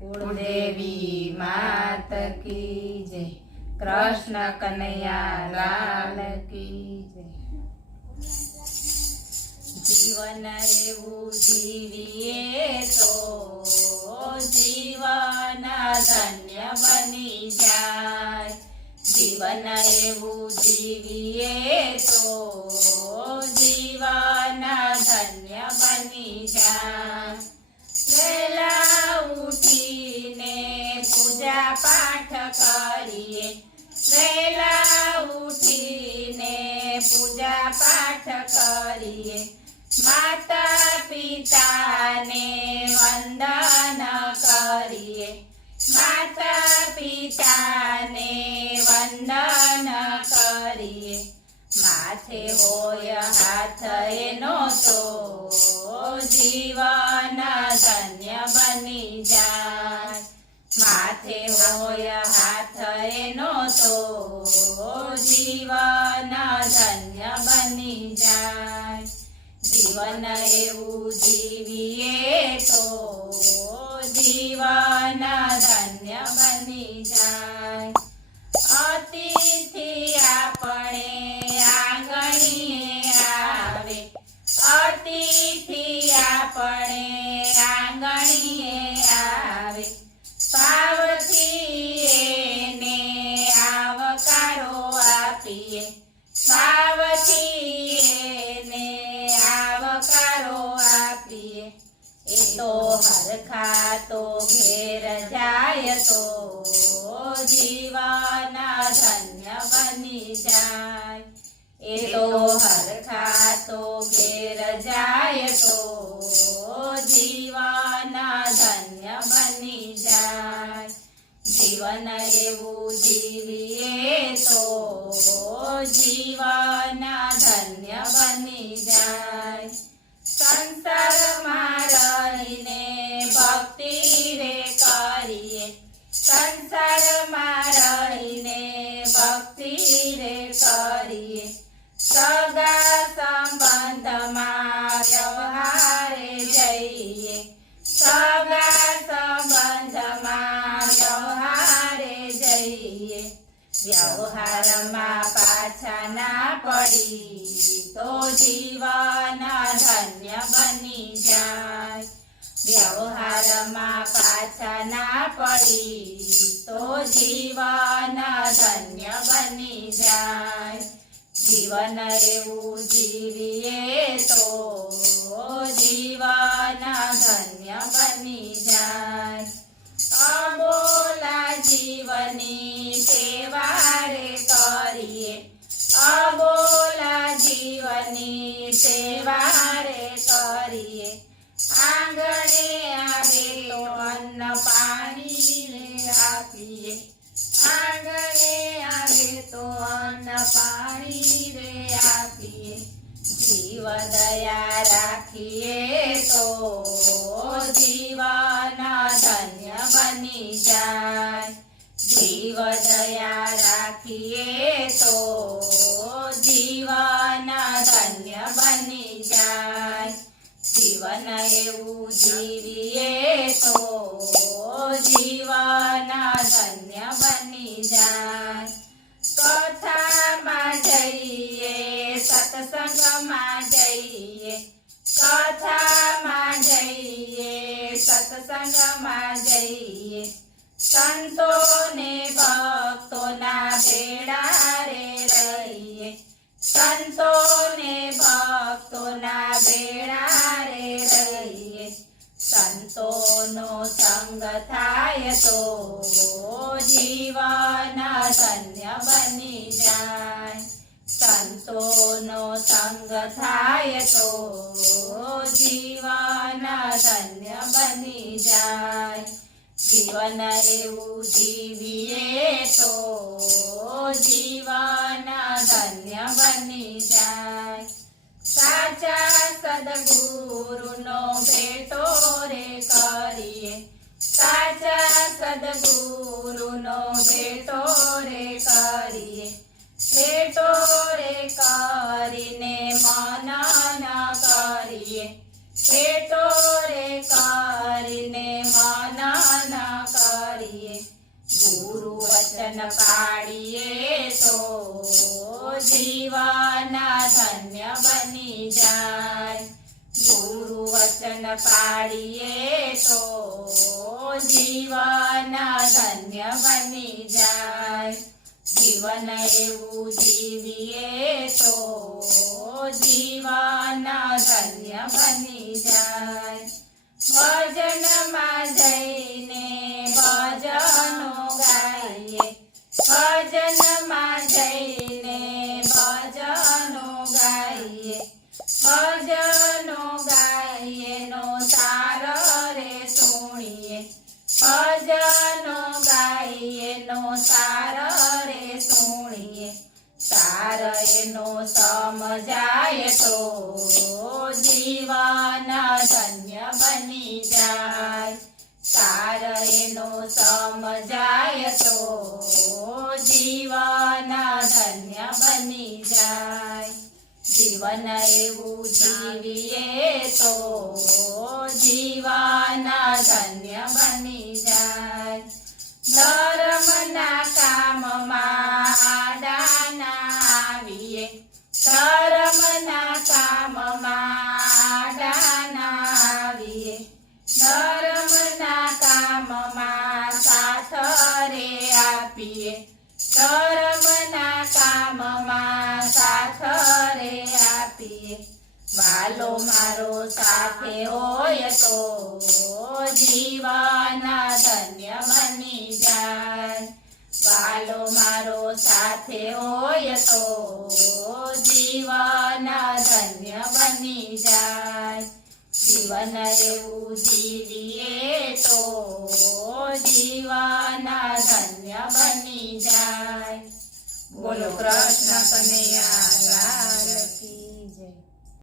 कुलदेवी मात की जय। कृष्ण कन्हैया लाल की जय। जीवन एवं जीविए तो जीवन धन्य बनी जाए। जीवन एवं जीविए तो जीवन धन्य बनी जाए। वेला उठीने पूजा पाठ करिए। वेला उठीने पूजा पाठ करिए। माता पिता ने वंदन करिए। माता पिता ने वंदन करिए। माथे होय हाथ एनो तो जीवन धन्य बनी जाए। माथे होय हाथ एनो तो जीवन धन्य बनी जाए। जीवन एवं जीविए तो जीवन धन्य बनी जाए। अतिथि आपणे आंगणीए आवे। अतिथि आपणे आंगणीए आवे। भावथी एने आवकारो आपीए। भावथी एने आवकारो आपीए। ए तो हरखा तो घेर जाय तो जीवन धन्य बनी जाए। ए तो हरखा तो घेर जाय तो जीवन धन्य बनी जाए। जीवन एवं जीविए तो जीवन धन्य बनी जाए। संसार में रहीने भक्ति रे करिए। संसार में रहीने भक्ति रे करिए। सगा संबंध में व्यवहार जइए। सगा संबंध में व्यवहार जइए। व्यवहार में पाछा ना पड़ी तो जीवन धन्य बनी जाए। व्यवहार में पाछा ना पड़ी तो जीवन धन्य बनी जाए। जीवन एवं जीविए तो जीवन धन्य बनी जाए। अबोला जीवनी सेवा रे करिए। अबोला जीवनी सेवा रे करिए। आंगणे आवे तो अन्न पानी रे आपीए। आंगणे आवे तो अन्न पानी रे आपीए। जीव दया राखिए तो जीवन धन्य बनी जाए। जीव दया राखिए तो जीवन धन्य बनी जाए। जीवन एवं जीविए तो जीवन धन्य बनी जाए। कथा में जइए सत्संग में जइए। कथा में जइए सत्संग में जइए। संतों ने भक्तों ना बेड़ा रे रहिए। संतों ने भक्तों ना बेड़ा रे रहिए। संतों नो संग थाय तो जीवन धन्य बनी जाए। संतों नो संग थाय तो जीवन धन्य बनी जाए। जीवन एवं जीविए तो जीवन धन्य बनी जाए। साचा सद्गुरु नो भेटो रे करिए। साचा सद्गुरु नो भेटो रे करिए। भेटो रे करीने मनन करिए। भेटो रे करीने मनन વચન પાડીએ તો જીવન ધન્ય બની જાય ગુરુ વચન પાડીએ તો જીવન ધન્ય બની જાય જીવન એવું જીવીએ તો જીવન ધન્ય બની જાય ભજનમાં જઈને ભજનો ગાઈએ ભજનમાં જઈને ભજનો ગાઈએ ભજનો ગાઈએ નો સાર રે સુણીએ ભજનો ગાઈએ નો સાર રે સુણીએ સાર એનો સમજાય તો જીવન ધન્ય બની જાય સાર એનો સમજાય તો જીવન ધન્ય બની જાય જીવન એવું જીવીએ તો જીવન ધન્ય બની જાય ધર્મના કામમાં આડાના આવીએ ધર્મના કામમાં આડાના આવીએ ધર્મના કામમાં સાથ રે આપીએ ધર્મના કામમાં સાથ રે આપીએ વાલો મારો સાથે હોય તો જીવન ધન્ય બની જાય વાલો મારો સાથે હોય તો જીવન ધન્ય બની જાય જીવન એવું જીવીએ તો જીવન ધન્ય બની જાય બોલો કૃષ્ણ કનૈયા લાલ કી જય